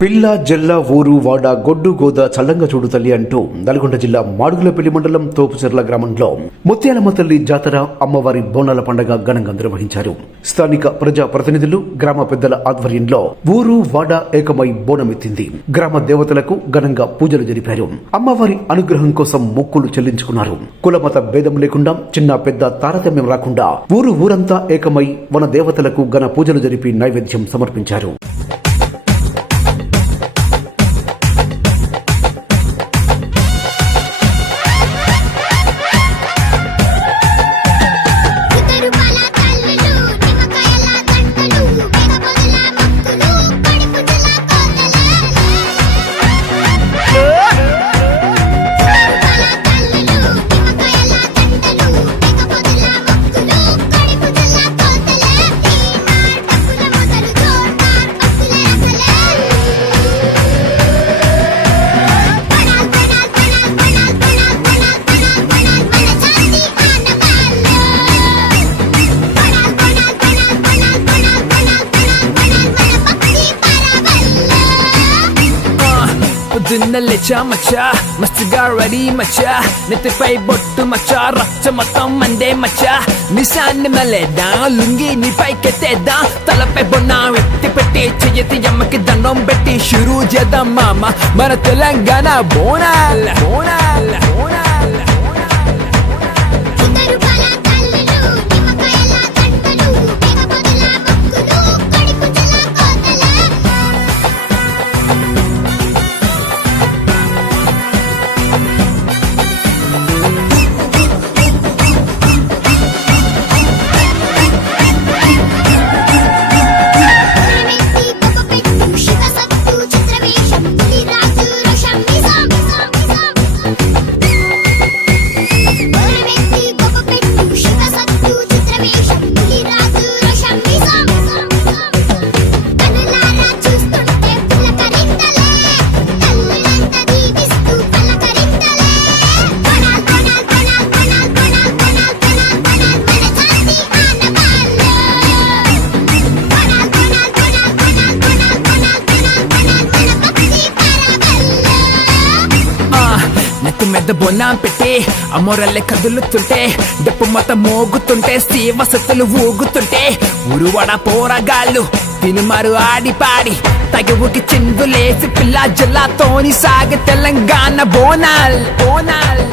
పిల్ల జల్ల ఊరు వాడ గొడ్డు గోద చల్లంగా చూడు తల్లి అంటూ నల్గొండ జిల్లా మాడుగులపల్లి మండలం తోపుచెర్ల గ్రామంలో ముత్యాలమ్మ తల్లి జాతర అమ్మవారి బోనాల పండగ ఘనంగా నిర్వహించారు. స్థానిక ప్రజా ప్రతినిధులు గ్రామ పెద్దల ఆధ్వర్యంలో ఊరు వాడ ఏకమై బోనమెత్తింది గ్రామ దేవతలకు ఘనంగా పూజలు జరిపారు. అమ్మవారి అనుగ్రహం కోసం మొక్కులు చెల్లించుకున్నారు. కులమత భేదం లేకుండా చిన్న పెద్ద తారతమ్యం రాకుండా ఊరు ఊరంతా ఏకమై వన దేవతలకు ఘన పూజలు జరిపి నైవేద్యం సమర్పించారు. మచ్చా మచ్చా మస్తుగా రెడీ మచ్చా. నెత్తిపై బొట్టు మచ్చా రచ్చ మొత్తం మందే మచ్చా. నిశాన్ని మలేదా లుంగి నీ పైకెత్తేద్దా తలపై బొన్న ఎత్తి పెట్టి చెయ్యతి అమ్మకి దండం పెట్టి షురూ చేద్దాం మామ. మన తెలంగాణ బోనాల్ బోనాల్. మీద బొన్నాం పెట్టి అమ్మోరల్లే కదులుతుంటే డప్పు మత మోగుతుంటే శివసత్తులు ఊగుతుంటే. ఉరువడ పోరగాళ్ళు తినుమారు ఆడి పాడి తగువుకి చిందులేసి పిల్ల జిల్లాతోని సాగి తెలంగాణ బోనాల్ బోనాల్.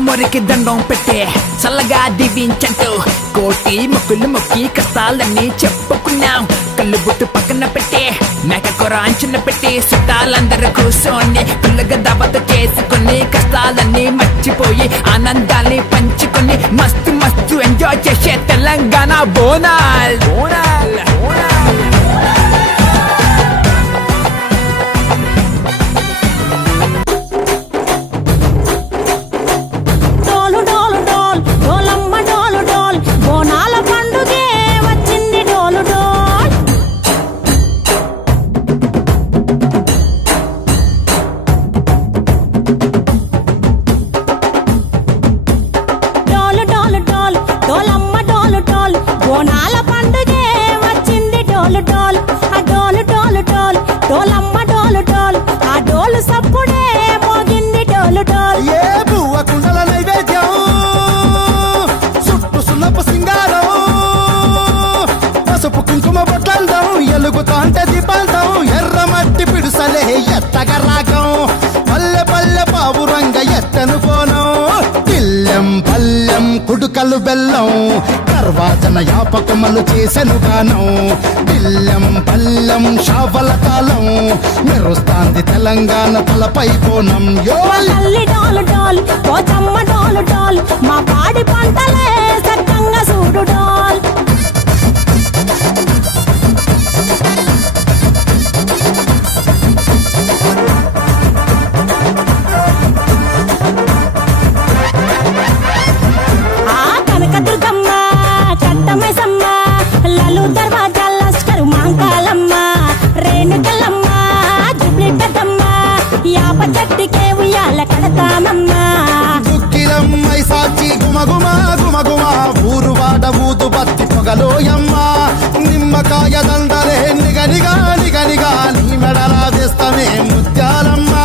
అమరికి దండం పెట్టే చల్లగా దీవించంటూ కోటి మొక్కులు మొక్కి కష్టాలన్నీ చెప్పుకున్నాం. కళ్ళు బుట్టు పక్కన పెట్టే మేక కూర అంచున పెట్టి చుట్టాలందరూ కూర్చొని పుల్లగా దబత చేసుకుని కష్టాలన్నీ మర్చిపోయి ఆనందాన్ని పంచుకొని మస్తు మస్తు ఎంజాయ్ చేసే తెలంగాణ బోనాల్ బోనాల్. సప్పుడే మోగింది డోలు డోలు. ఏ బువ్వ కుండల నైవేద్యం? సుట్టు సున్నపు సింగారం. పసుపు కుంకుమ బొట్లందం ఎలుగుతాంటే దీపాంతం ఎర్ర మట్టి పిడుసలే ఎత్తగ రాగం. పల్లె పల్లె పావురంగ ఎత్తను పోనం పిల్లెం అరిసెలు బెల్లం తర్వాతన యాపకమలు చేసెను గానం. బిల్లం పల్లెం షావల కాలం మెరుస్తాంది తెలంగాణ తలపై కోణం. యో తల్లి డాల్ డోల్ పోచమ్మ డోలు మా పాడి పంటలే సక్కంగా చూడు డాల్. యాప చెట్టుకే ఉయ్యాల కడతామమ్మ దుక్కిలమ్మై సాచి గుమగుమా గుమగుమా ఊరు వాడ ఊదు పత్తి పొగలోయమ్మా నిమ్మకాయ దండలే నిగనిగా నిగనిగా నీ మెడలా వేస్తమే ముత్యాలమ్మా.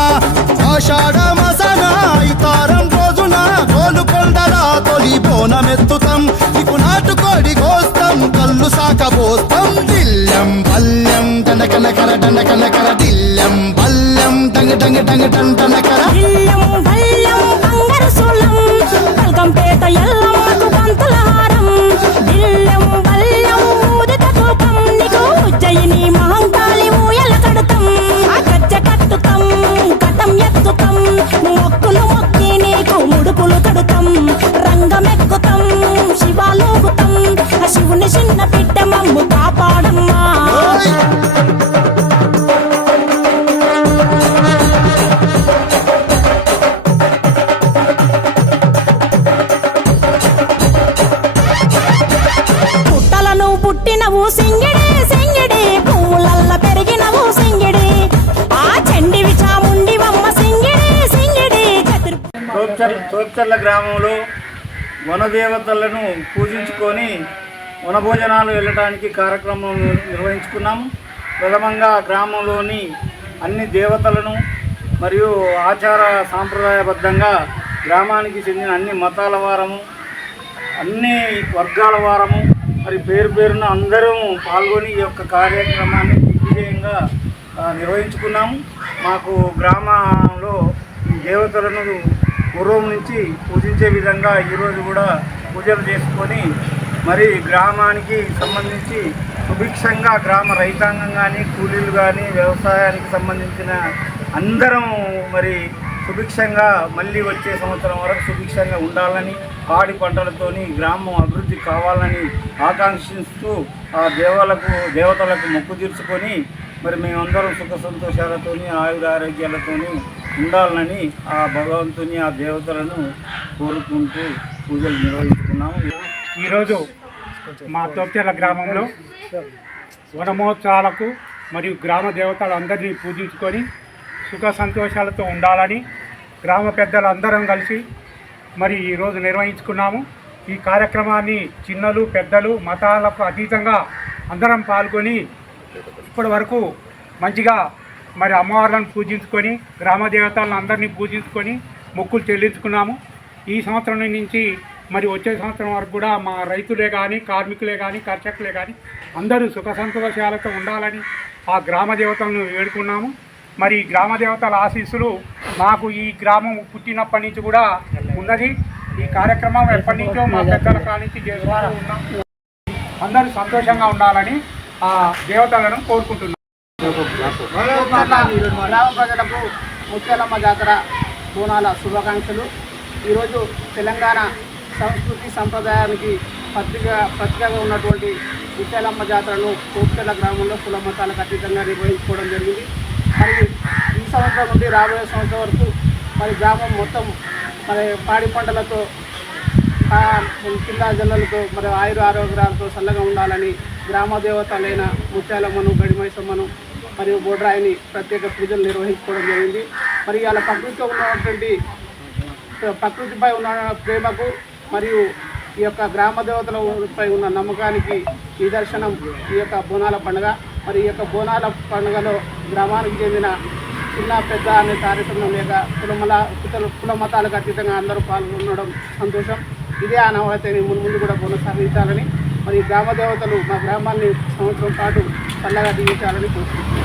ఆషాఢ మసన ఇతారం రోజున గోలుకొండల తొలి బోనమెత్తుతాం. నీకు నాటుకోడి కోస్తాం కళ్ళు సాకబోస్తాం దిల్లం పల్లెం దండకనకర దండకనకర దిల్లం టంగ టంగ డంగ డంగ డండనకర ఇల్లం బల్లం బంగారు సోళం పల్కంపేట ఎల్లమ్మకు పంతుల హారం ఇల్లం బల్లం ఊదిత తూపం నీకు ఉజ్జయిని మహంకాళి ఊయల కడతం. ఆ గజ్జ కట్టుతాం కటం ఎత్తుతం మొక్కులు మొక్కి నీకు ముడుపులు కడుతం రంగమెక్కుతాం శివాలోగుతాం ఆ శివుని చిన్న బిడ్డ మమ్ముతం. తోప్చర్ తోప్చర్ల గ్రామంలో వనదేవతలను పూజించుకొని వనభోజనాలు వెళ్ళడానికి కార్యక్రమం నిర్వహించుకున్నాము. ప్రథమంగా గ్రామంలోని అన్ని దేవతలను మరియు ఆచార సాంప్రదాయబద్ధంగా గ్రామానికి చెందిన అన్ని మతాల వారము అన్ని వర్గాల వారము మరి పేరు పేరున అందరం పాల్గొని ఈ యొక్క కార్యక్రమాన్ని విజయంగా నిర్వహించుకున్నాము. మాకు గ్రామంలో దేవతలను పూర్వం నుంచి పూజించే విధంగా ఈరోజు కూడా పూజలు చేసుకొని మరి గ్రామానికి సంబంధించి సుభిక్షంగా గ్రామ రైతాంగం కానీ కూలీలు కానీ వ్యవసాయానికి సంబంధించిన అందరం మరి సుభిక్షంగా మళ్ళీ వచ్చే సంవత్సరం వరకు సుభిక్షంగా ఉండాలని పాడి పంటలతోని గ్రామం అభివృద్ధి కావాలని ఆకాంక్షిస్తూ ఆ దేవాలకు దేవతలకు మొక్కు తీర్చుకొని మరి మేమందరం సుఖ సంతోషాలతోని ఆయుర ఆరోగ్యాలతోని ఉండాలని ఆ భగవంతుని ఆ దేవతలను కోరుకుంటూ పూజలు నిర్వహించుకున్నాము ఈరోజు మా తోప్చెర్ల గ్రామంలో వనమోత్సవాలకు మరియు గ్రామ దేవతలందరినీ పూజించుకొని సుఖ సంతోషాలతో ఉండాలని గ్రామ పెద్దలు అందరం కలిసి మరి ఈరోజు నిర్వహించుకున్నాము. ఈ కార్యక్రమాన్ని చిన్నలు పెద్దలు మతాలకు అతీతంగా అందరం పాల్గొని ఇప్పటి వరకు మంచిగా మరి అమ్మవార్లను పూజించుకొని గ్రామదేవతలను అందరినీ పూజించుకొని మొక్కులు చెల్లించుకున్నాము. ఈ సంవత్సరం నుంచి మరి వచ్చే సంవత్సరం వరకు కూడా మా రైతులే కానీ కార్మికులే కానీ కర్షకులే కానీ అందరూ సుఖ సంతోషాలతో ఉండాలని ఆ గ్రామ దేవతలను వేడుకున్నాము. మరి గ్రామ దేవతల ఆశీస్సులు మాకు ఈ గ్రామం పుట్టినప్పటి నుంచి కూడా ఉన్నది. ఈ కార్యక్రమం ఎప్పటి నుంచో మా పెద్దల కానించి చేస్తూ ఉన్నాం. అందరూ సంతోషంగా ఉండాలని ఆ దేవతలను కోరుకుంటున్నాం. గ్రామ ప్రజలకు ముత్యాలమ్మ జాతర బోనాల శుభాకాంక్షలు. ఈరోజు తెలంగాణ సంస్కృతి సంప్రదాయానికి పత్రిక పత్రికగా ఉన్నటువంటి ముత్యాలమ్మ జాతరను కోపితల గ్రామంలో కుల మతాలకు అతీతంగా నిర్వహించుకోవడం జరిగింది. మరి ఈ సంవత్సరం నుండి రాబోయే సంవత్సరం వరకు మరి గ్రామం మొత్తం మరి పాడి పంటలతో ఆ కింద జల్లలతో మరి ఆయుర ఆరోగ్యాలతో చల్లగా ఉండాలని గ్రామ దేవతలైన ముత్యాలమ్మను గడిమైసమ్మను మరియు బోడ్రాయిని ప్రత్యేక పూజలు నిర్వహించుకోవడం జరిగింది. మరి ఇలా ప్రకృతిలో ఉన్నటువంటి ప్రకృతిపై ఉన్న ప్రేమకు మరియు ఈ యొక్క గ్రామ దేవతలపై ఉన్న నమ్మకానికి నిదర్శనం ఈ యొక్క బోనాల పండుగ. మరి ఈ యొక్క బోనాల పండుగలో గ్రామానికి చెందిన చిన్న పెద్ద అనే కార్యక్రమం లేక కులమల కుల- కుల మతాలకు అతీతంగా అందరూ పాల్గొనడం సంతోషం. ఇదే ఆనవాయితీని ముందు ముందు కూడా కొనసాగించాలని మరి గ్రామ దేవతలు మా గ్రామాన్ని సంవత్సరం పాటు చల్లగా దీవించాలని కోరుకుంటున్నాను